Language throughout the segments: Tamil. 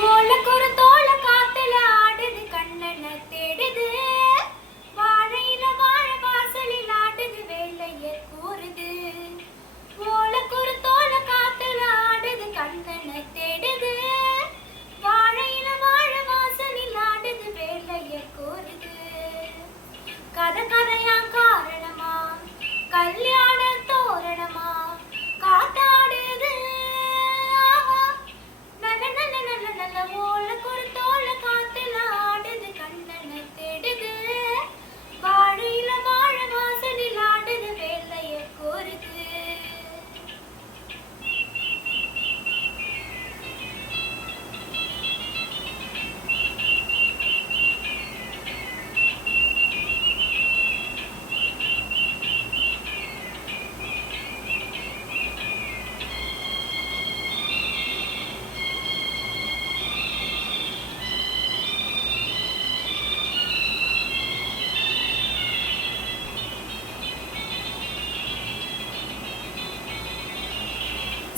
ஓலக்குரு தோல காத்துல ஆடுது கண்ணன தேடுது வாழையில வாழ வாசலில் ஆடுது வேலைய கூறுது ஓலக்குரு தோல காத்துல ஆடுது கண்ணன தேடுது வாழையில வாழ வாசலில் ஆடுது வேலைய கூறுது கதை கதையா காரணமா கல்யாண தோரணமா காத்தாடுது ஓலக்குரு தோல காத்துல ஆடுது கண்ணன தேடுது வாழையில வாழ வாசலில் ஆடுது வேலைய கோருது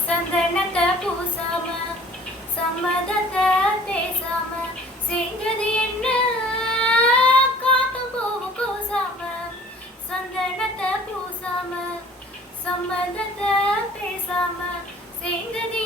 சந்தனத்தை பூசாம சம்மதத்தை பேசாம செஞ்சது என்ன காத்தும் போவும் கூசாம சந்தனத்தை பூசாம சம்மதத்தை பேசாம செஞ்சது